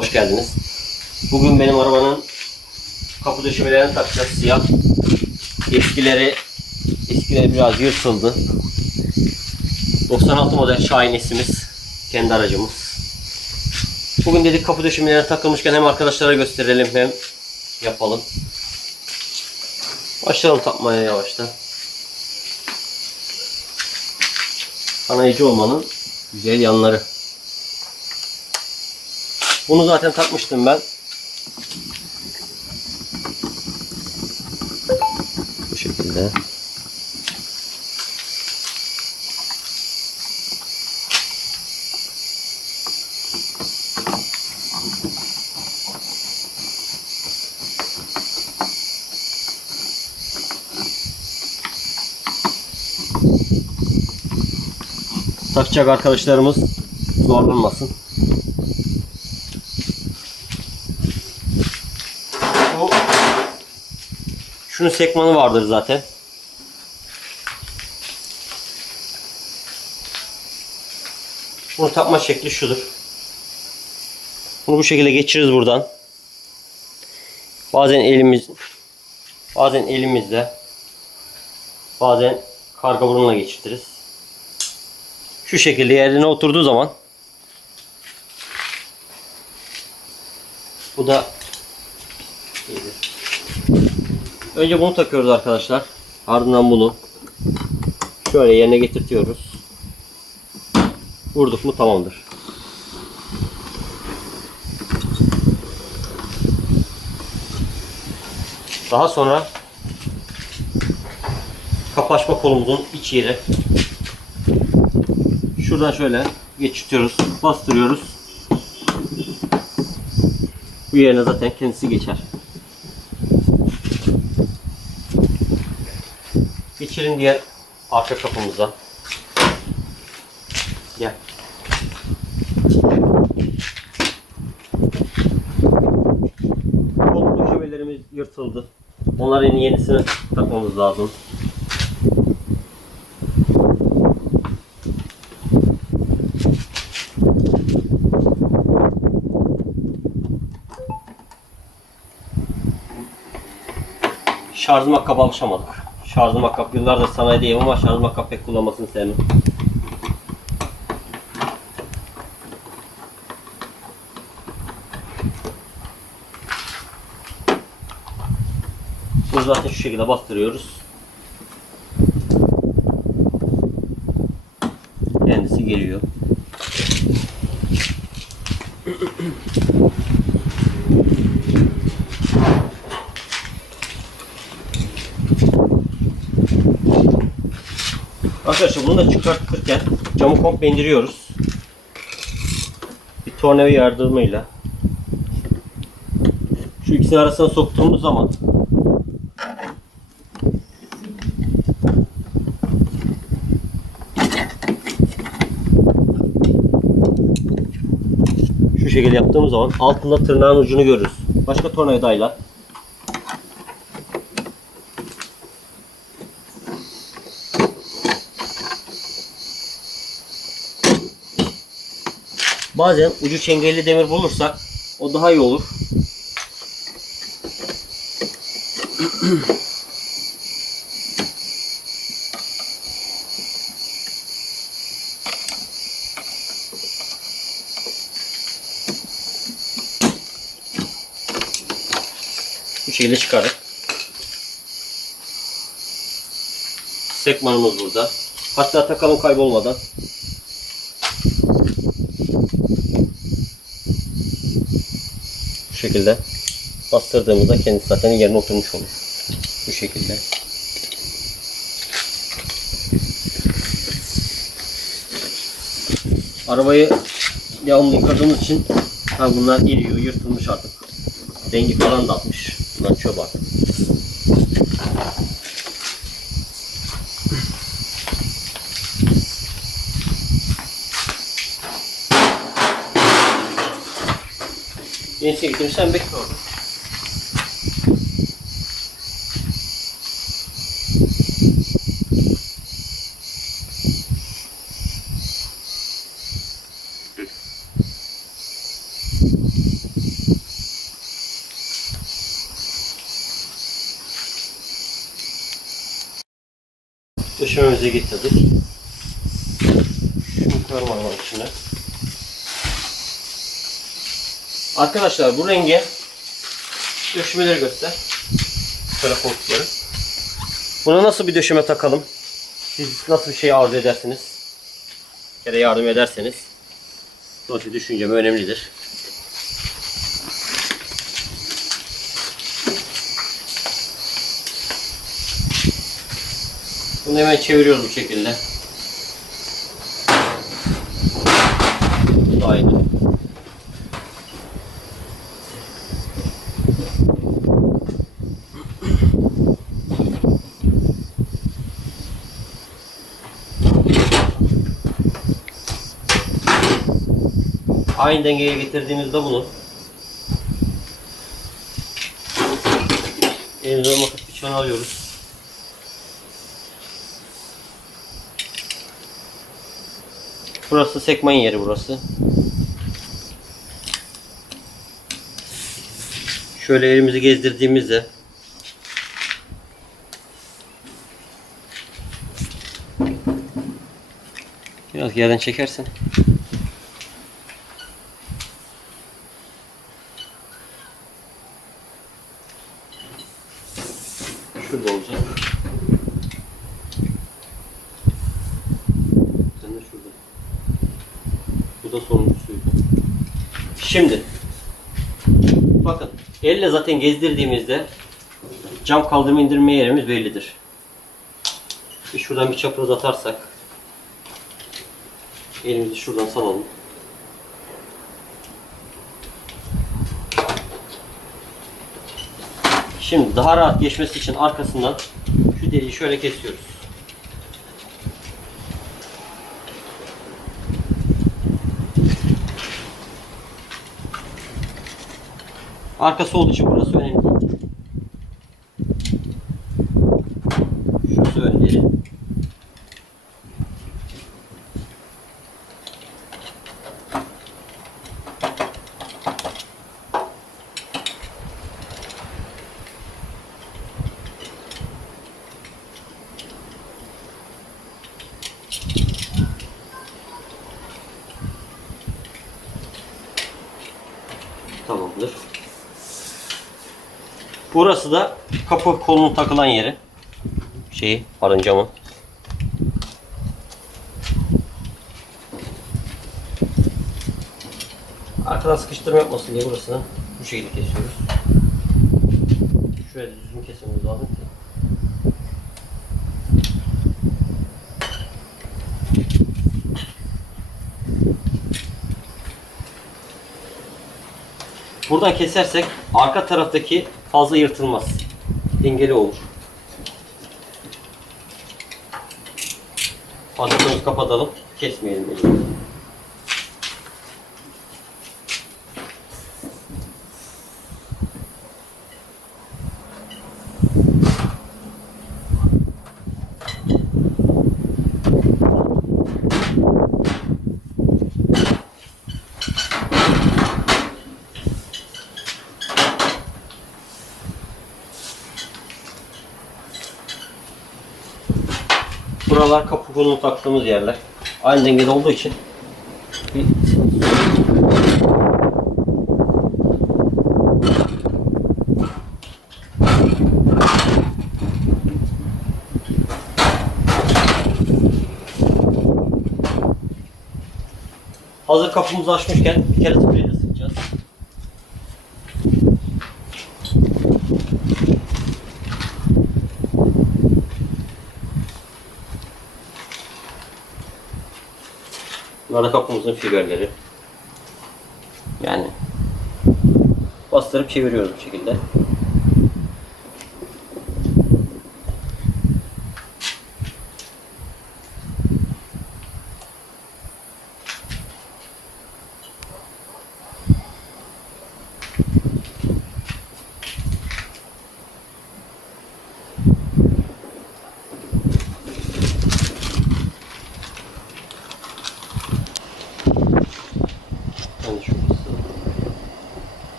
Hoş geldiniz. Bugün benim arabanın kapı döşemelerini takacağız siyah. Eskileri eskileri biraz yırtıldı. 96 model Şahin'esimiz. Kendi aracımız. Bugün dedik kapı döşemeleri takılmışken hem arkadaşlara gösterelim hem yapalım. Başlayalım takmaya yavaştan. Sanayici olmanın güzel yanları. Bunu zaten takmıştım ben. Bu şekilde. Takacak arkadaşlarımız zorlanmasın. Bu şunun sekmanı vardır zaten. Bunu takma şekli şudur. Bunu bu şekilde geçiririz buradan. Bazen elimiz bazen elimizle bazen karga burunla geçirtiriz. Şu şekilde yerine oturduğu zaman bu da iyidir. Önce bunu takıyoruz arkadaşlar. Ardından bunu şöyle yerine getirtiyoruz. Vurduk mu tamamdır. Daha sonra kapaşma kolumuzun iç yeri Şuradan şöyle geçirtiyoruz, bastırıyoruz. Bu yerine zaten kendisi geçer. Geçelim diğer arka kapımıza. Gel. Koltuk döşemelerimiz yırtıldı. Onların yenisini takmamız lazım. Şarj makkabı alışamadık. Şarj makkap yıllardır sanayideyim ama şarj makkap pek kullanmasını sevmem. Bunu zaten şu şekilde bastırıyoruz. Kendisi geliyor. Arkadaşlar bunu da çıkartırken camı komple indiriyoruz. Bir tornavida yardımıyla. Şu ikisinin arasına soktuğumuz zaman şu şekilde yaptığımız zaman altında tırnağın ucunu görürüz. Başka tornavidayla Bazen ucu çengelli demir bulursak o daha iyi olur. Bu şekilde çıkardık. Sekmanımız burada. Hatta takalım kaybolmadan. Şekilde bastırdığımızda kendisi zaten yerine oturmuş olur. Bu şekilde. Arabayı devamlı yıkadığımız için ha bunlar eriyor, yırtılmış artık. Rengi falan da atmış. Bunlar çöp artık. Ben çektim sen bekle orada. Dışarı önce git dedik. Şunu koyalım içine. Arkadaşlar bu renge döşemeleri göster. Şöyle koltukları. Buna nasıl bir döşeme takalım? Siz nasıl bir şey arzu edersiniz? Ya da yardım ederseniz. Sonuçta düşüncem önemlidir. Bunu hemen çeviriyoruz bu şekilde. Bu da aynı. Aynı dengeye getirdiğimizde bunu elimize makas bıçağını alıyoruz. Burası sekman yeri burası. Şöyle elimizi gezdirdiğimizde Biraz yerden çekersen. Şurada olacak. Sen de şurada. Bu da sonuncusuydu. Şimdi bakın elle zaten gezdirdiğimizde cam kaldırma indirme yerimiz bellidir. Şuradan bir çapraz atarsak elimizi şuradan salalım. Şimdi daha rahat geçmesi için arkasından şu deliği şöyle kesiyoruz. Arkası olduğu için Burası da kapı kolunun takılan yeri. Şeyi, arın camı. Arkadan sıkıştırma yapmasın diye burasını bu şekilde kesiyoruz. Şöyle düzgün kesmemiz lazım ki. Buradan kesersek arka taraftaki fazla yırtılmaz. Dengeli olur. Fazlalığımızı kapatalım. Kesmeyelim. elimizi. Buralar kapı kolunu taktığımız yerler. Aynı dengede olduğu için Hazır kapımızı açmışken bir kere spreyle Bunlar kapımızın fiberleri. Yani bastırıp çeviriyoruz bu şekilde.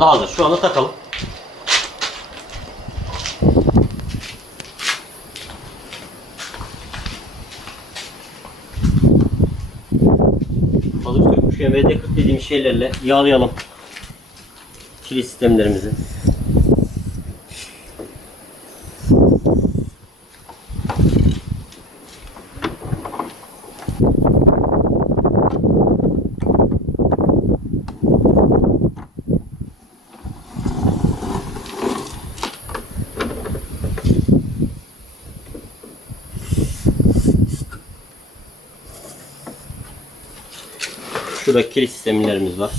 anda hazır. Şu anda takalım. Hazır sökmüşken VD40 dediğim şeylerle yağlayalım kilit sistemlerimizi. Şurada kilit sistemlerimiz var.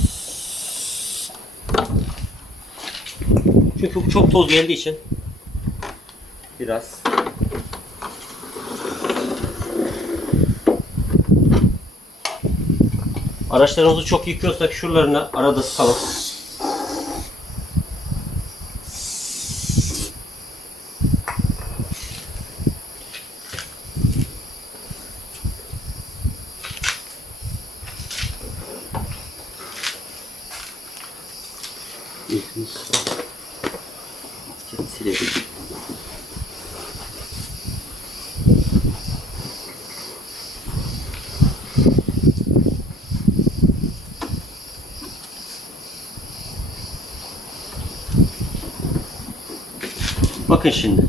Çünkü çok toz geldiği için biraz Araçlarımızı çok yıkıyorsak şuralarına arada sıkalım. Silelim. Bakın şimdi.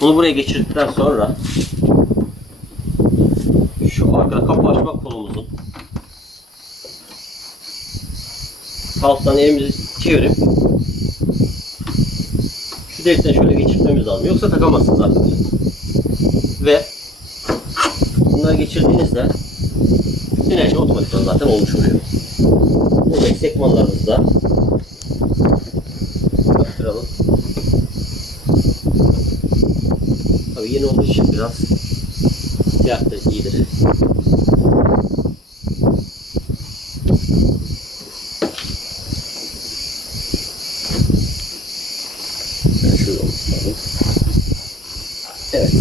Bunu buraya geçirdikten sonra şu arkada kapı açma kolumuzun alttan elimizi çevirip şu delikten şöyle geçirmemiz lazım. Yoksa takamazsınız arkadaşlar. Ve bunları geçirdiğinizde her şey otomatikman zaten olmuş oluyor. Buradaki sekmanlarımızı da Baktıralım. Tabii yeni olduğu için biraz siyah da iyidir. Ben şöyle olması lazım. Evet.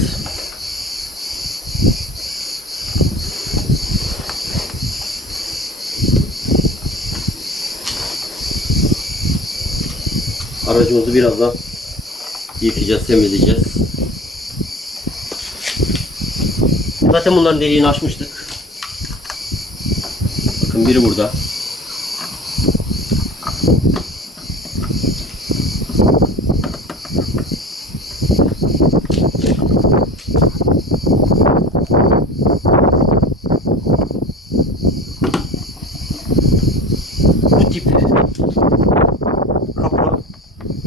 Aracımızı birazdan yıkayacağız, temizleyeceğiz. Zaten bunların deliğini açmıştık. Bakın biri burada. Bu tip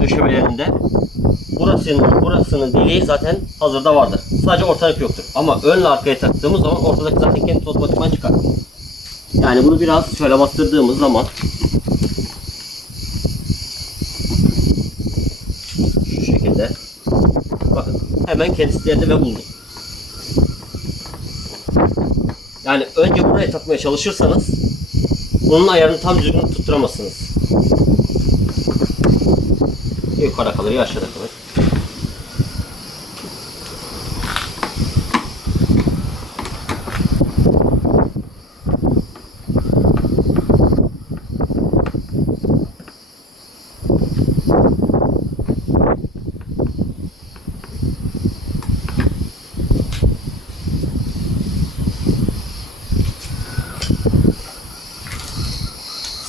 döşemelerinde burasının burasının deliği zaten hazırda vardır. Sadece ortalık yoktur. Ama önle arkaya taktığımız zaman ortadaki zaten kendisi otomatikman çıkar. Yani bunu biraz şöyle bastırdığımız zaman şu şekilde bakın hemen kendisi yerde ve buldu. Yani önce buraya takmaya çalışırsanız bunun ayarını tam düzgün tutturamazsınız. Yukarı kalır ya aşağıda kalır.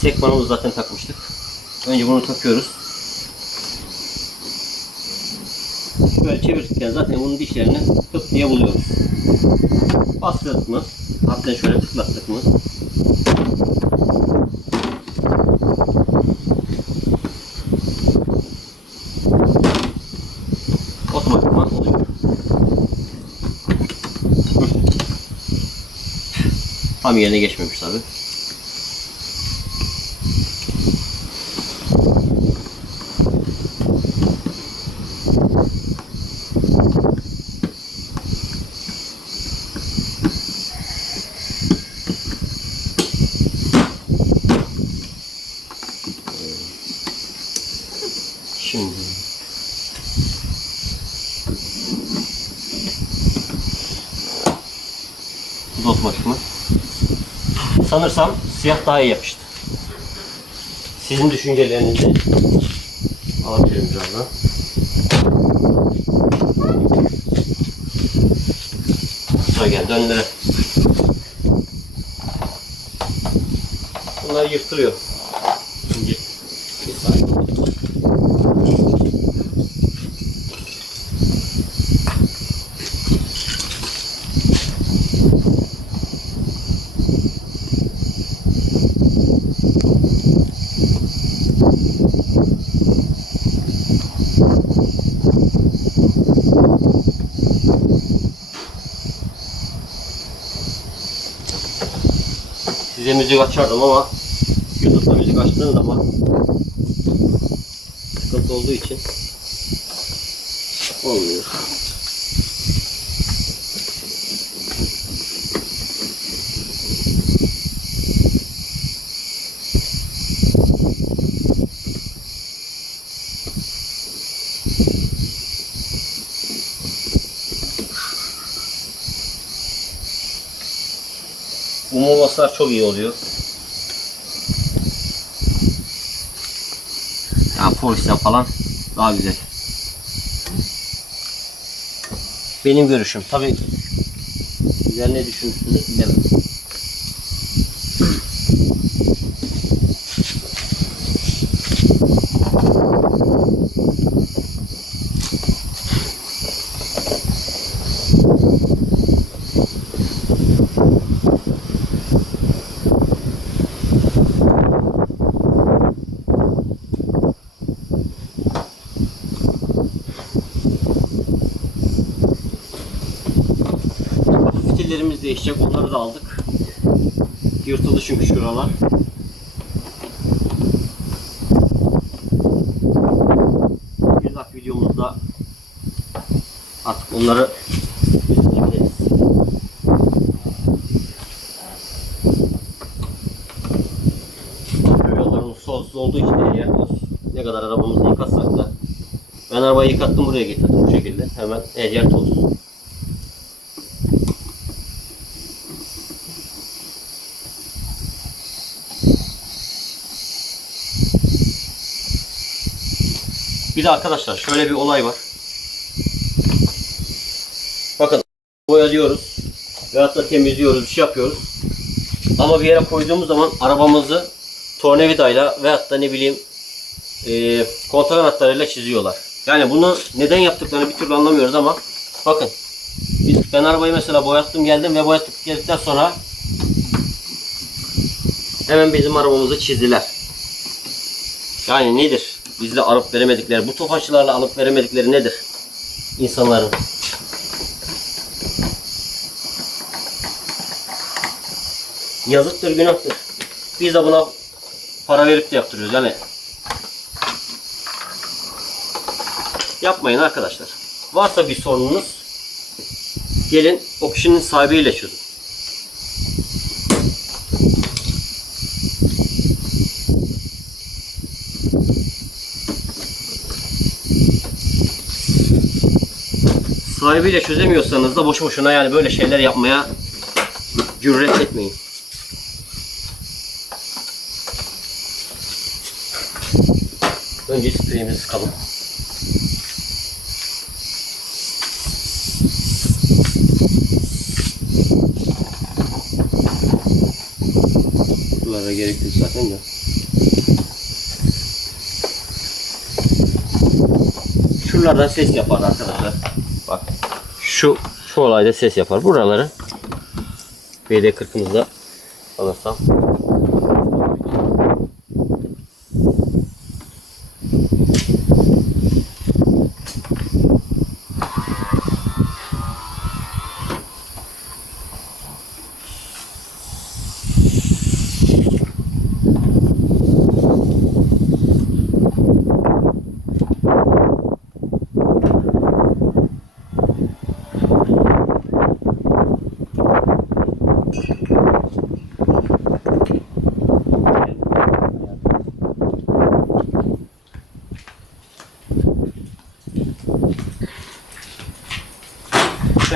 Sekmanımızı zaten takmıştık. Önce bunu takıyoruz. Şöyle çevirirken zaten bunun dişlerini tık diye buluyoruz. Bastırdık mı? Hafiften şöyle tıklattık mı? Otomatikman oluyor. Tam yerine geçmemiş tabi. doz başımı. Sanırsam siyah daha iyi yapıştı. Sizin düşüncelerinizi alabilirim birazdan. Sıra geldi önlere. Bunlar yırtılıyor. Müzik açardım ama YouTube'da müzik açtığın zaman sıkıntı olduğu için olmuyor. Bu molaslar çok iyi oluyor. Yani polisten falan daha güzel. Benim görüşüm. Tabii güzel ne düşünürsünüz bilemem. Değişecek. Onları da aldık. Yırtıldı çünkü şuralar. Bir dakika videomuzda artık onları sonsuz olduğu için her yer toz. Ne kadar arabamızı yıkatsak da ben arabayı yıkattım buraya getirdim bu şekilde. Hemen her yer toz. De arkadaşlar şöyle bir olay var. Bakın boyalıyoruz. Veyahut da temizliyoruz, bir şey yapıyoruz. Ama bir yere koyduğumuz zaman arabamızı tornavidayla veyahut da ne bileyim e, kontak anahtarıyla çiziyorlar. Yani bunu neden yaptıklarını bir türlü anlamıyoruz ama bakın ben arabayı mesela boyattım geldim ve boyattık geldikten sonra hemen bizim arabamızı çizdiler. Yani nedir? Bizle alıp veremedikleri, bu tofaşçılarla alıp veremedikleri nedir? İnsanların. Yazıktır, günahtır. Biz de buna para verip de yaptırıyoruz. Yani yapmayın arkadaşlar. Varsa bir sorununuz gelin o kişinin sahibiyle çözün. Sahibiyle çözemiyorsanız da boşu boşuna yani böyle şeyler yapmaya cüret etmeyin. Önce spreyimizi sıkalım. Buralara gerek yok zaten de. Şuralardan ses yapar arkadaşlar. Şu şu olayda ses yapar. Buraları BD40'ımızda alırsam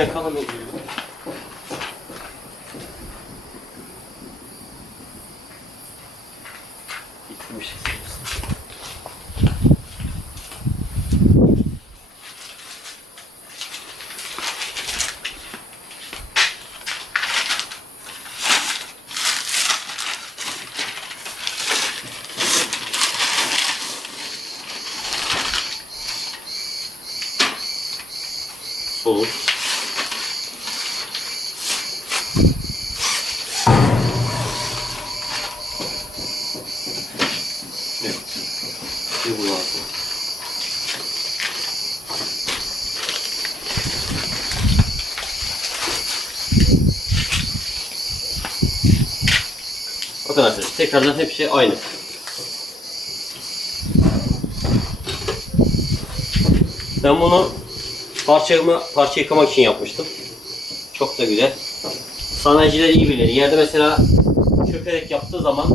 Bakalım ediyor. Bitmiş. olur. Evet. Bir bu lazım. Bakın arkadaşlar tekrardan hep şey aynı. Ben bunu parça, yıkama, parça yıkamak için yapmıştım. Çok da güzel. Sanayiciler iyi bilir. Yerde mesela çökerek yaptığı zaman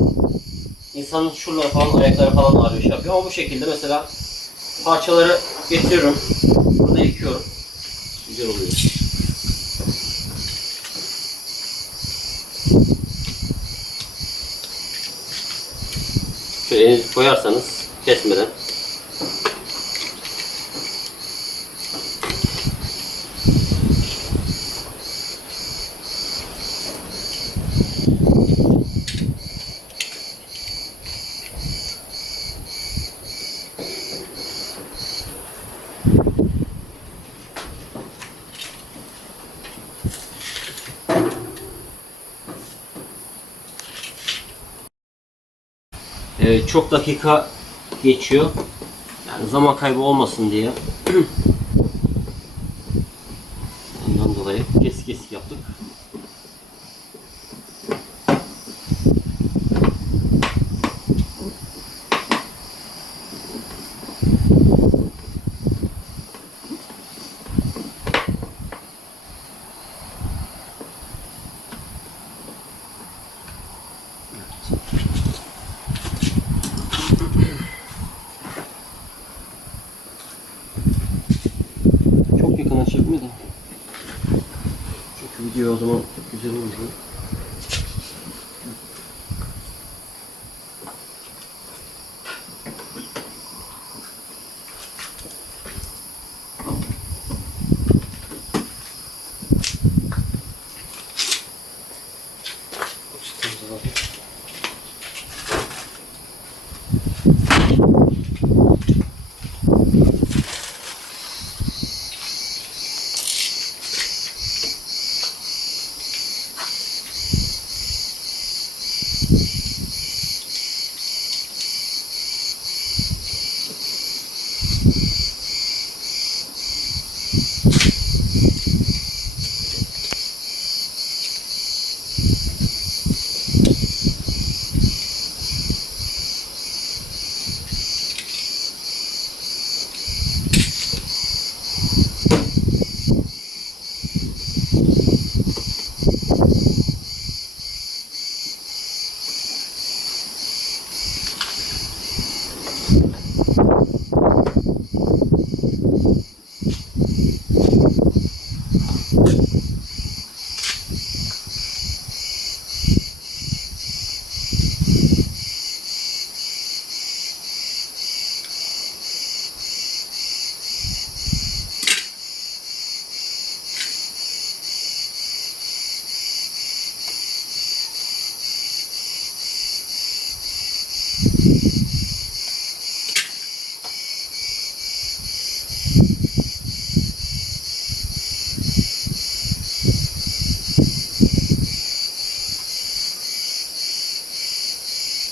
insanın şuraları falan ayakları falan ağrıyor şey yapıyor. Ama bu şekilde mesela parçaları getiriyorum. Burada yıkıyorum. Güzel oluyor. Şöyle elinizi koyarsanız kesmeden çok dakika geçiyor. Yani zaman kaybı olmasın diye. Video o zaman güzel olur.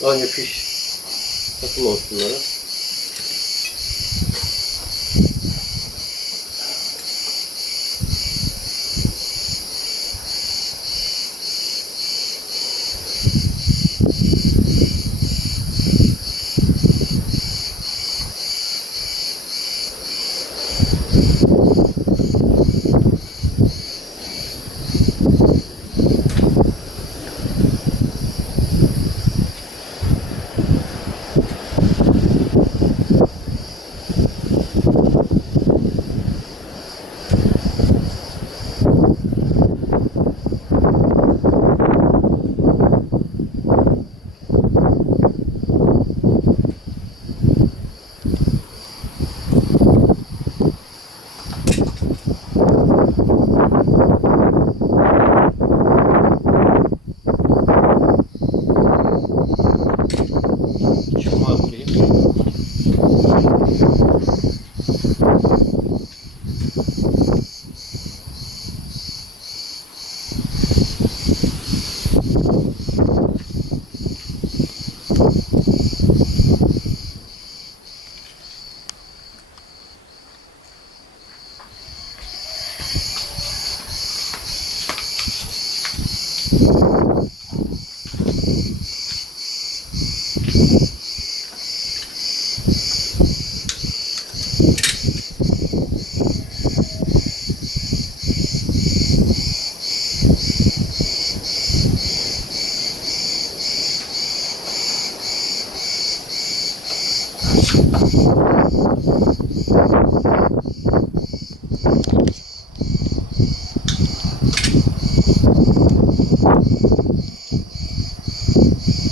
Önce piş takılmamış bunlara.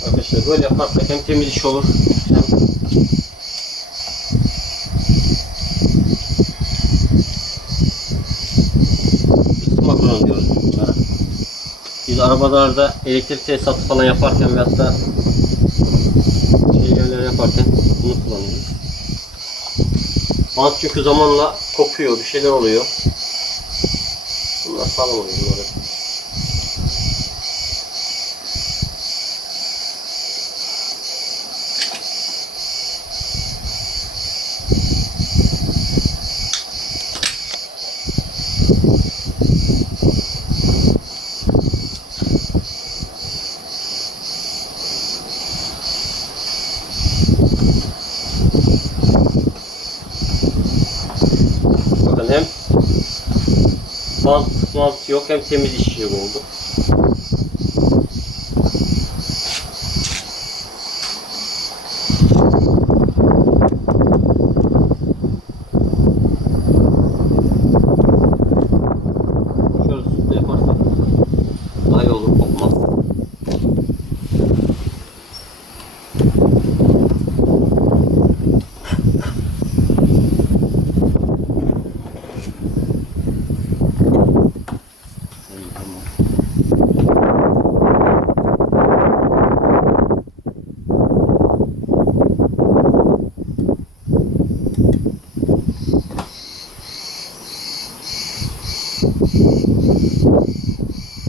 Arkadaşlar böyle yaparsak hem temiz iş olur hem makron diyoruz bunlara. Biz arabalarda elektrik tesisatı falan yaparken veyahut da şeyler yaparken bunu kullanıyoruz. Bant çünkü zamanla kopuyor, bir şeyler oluyor. Bunlar sağlam oluyor. Bakın hem bant, bant yok hem temiz işçilik oldu.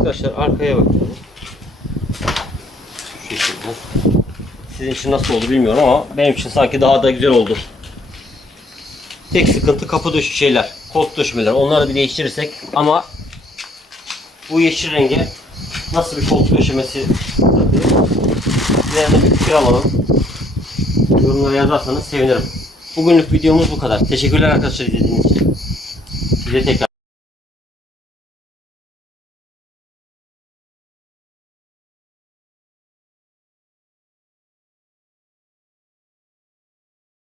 arkadaşlar arkaya bakıyorum. Şu şekilde. Sizin için nasıl oldu bilmiyorum ama benim için sanki daha da güzel oldu. Tek sıkıntı kapı döşü şeyler, koltuk döşemeler. Onları bir değiştirirsek ama bu yeşil renge nasıl bir koltuk döşemesi Sizlerden bir fikir alalım. Yorumlara yazarsanız sevinirim. Bugünlük videomuz bu kadar. Teşekkürler arkadaşlar izlediğiniz için. Size tekrar